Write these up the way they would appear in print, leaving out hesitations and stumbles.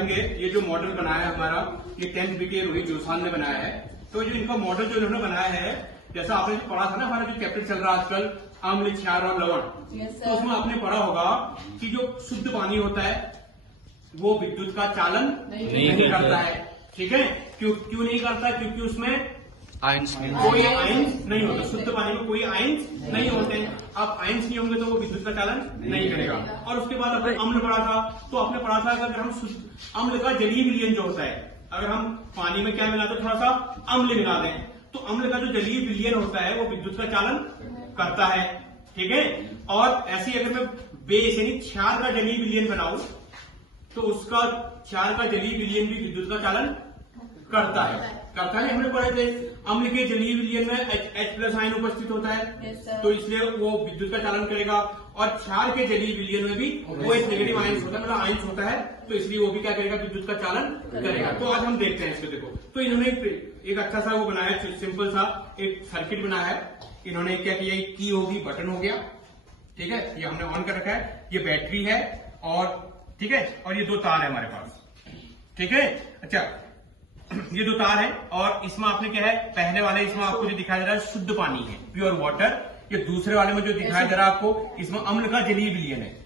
बताएंगे ये जो मॉडल बनाया है हमारा, ये 10th बी के रोहित जोसाल ने बनाया है। तो जो इनका मॉडल जो इन्होंने बनाया है, जैसा आपने जो पढ़ा था ना, हमारा जो चैप्टर चल रहा है आजकल अम्ल, क्षार और लवण, तो उसमें आपने पढ़ा होगा कि जो शुद्ध पानी होता है वो विद्युत का चालन नहीं करता है। ठीक है, क्यों नहीं करता? क्योंकि उसमें कोई आयंस नहीं होता। शुद्ध पानी में कोई आयंस नहीं होते हैं। अब आयंस नहीं होंगे तो वो विद्युत का चालन नहीं करेगा। और उसके बाद अपने अम्ल पढ़ा था, तो आपने पढ़ा था अगर हम अम्ल का जलीय विलयन जो होता है, अगर हम पानी में क्या मिलाते हैं, थोड़ा सा अम्ल मिला दें, तो अम्ल का जो जलीय विलयन होता है वो विद्युत का चालन करता है। ठीक है, और ऐसे ही अगर मैं बेस यानी क्षार का जलीय विलयन बनाऊं तो उसका क्षार का जलीय विलयन भी विद्युत का चालन करता है। हमने पढ़े थे अम्ल के जलीय विलयन में H+ आयन उपस्थित होता है, तो इसलिए वो विद्युत का चालन करेगा। और क्षार के जलीय विलयन में भी OH नेगेटिव आयंस होता है, मतलब आयंस होता है, तो इसलिए वो भी क्या करेगा, विद्युत का चालन करेगा। तो आज हम देखते हैं इसको। देखो, तो इन्होंने एक अच्छा सा वो बनाया, सिंपल सा एक सर्किट बनाया है। इन्होंने क्या किया, की होगी, बटन हो गया, ठीक है, ये हमने ऑन कर रखा है, ये बैटरी है, और ठीक है, और ये 2 तार है हमारे पास। ठीक है, अच्छा, ये 2 तार है, और इसमें आपने क्या है, पहले वाले इसमें आपको जो दिखाई दे रहा है शुद्ध पानी है, प्योर वाटर। ये दूसरे वाले में जो दिखाई दे रहा है आपको, इसमें अम्ल का जलीय विलयन है।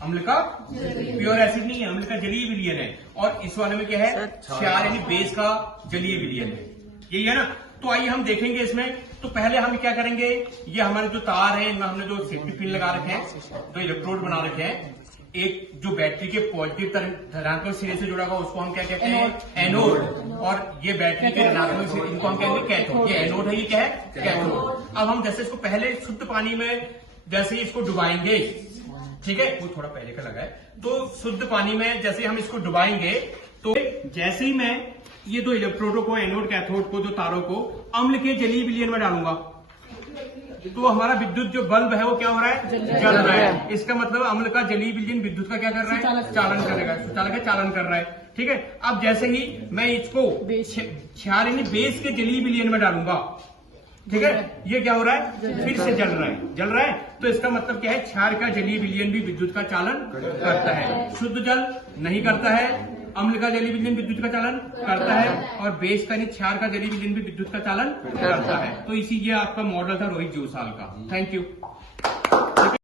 अम्ल का प्योर एसिड नहीं है, अम्ल का जलीय विलयन है। और इस वाले में क्या है, क्षार यानी बेस का जलीय विलयन है। यही है ना। तो आइए हम देखेंगे इसमें। तो पहले हम क्या करेंगे, ये हमारे जो तार है इनमें हमने जो सेफ्टी पिन लगा रखे हैं, जो इलेक्ट्रोड बना रखे हैं, एक जो बैटरी के पॉजिटिव धनात्मक सिरे से जुड़ा हुआ उसको हम क्या कहते हैं, एनोड, और ये बैटरी के ऋणात्मक सिरे, इनको हम कहेंगे कैथोड। ये एनोड है, ये क्या है, कैथोड। अब हम जैसे इसको पहले शुद्ध पानी में जैसे ही इसको डुबाएंगे, ठीक है, वो थोड़ा पहले का लगा है, तो शुद्ध पानी में जैसे हम इसको डुबाएंगे, तो जैसे ही मैं ये 2 इलेक्ट्रोडों को, एनोड कैथोड को, 2 तारों को अम्ल के जलीय विलयन में डालूंगा, तो हमारा विद्युत जो बल्ब है वो क्या हो रहा है, जल रहा है। इसका मतलब अम्ल का जलीय विलयन विद्युत का क्या कर रहा है, चालन करेगा, चालन कर रहा है। ठीक है, अब जैसे ही मैं इसको क्षार यानी बेस के जलीय विलयन में डालूंगा, ठीक है, ये क्या हो रहा है, फिर से जल रहा है। तो इसका मतलब क्या है, क्षार का जलीय विलयन भी विद्युत का चालन करता है। शुद्ध जल नहीं करता है, अम्ल का जलीय विलयन विद्युत का चालन करता है, और बेस का यानी क्षार का जलीय विलयन भी विद्युत का चालन करता है। तो इसी ये आपका मॉडल था रोहित जोसाल का। Thank you.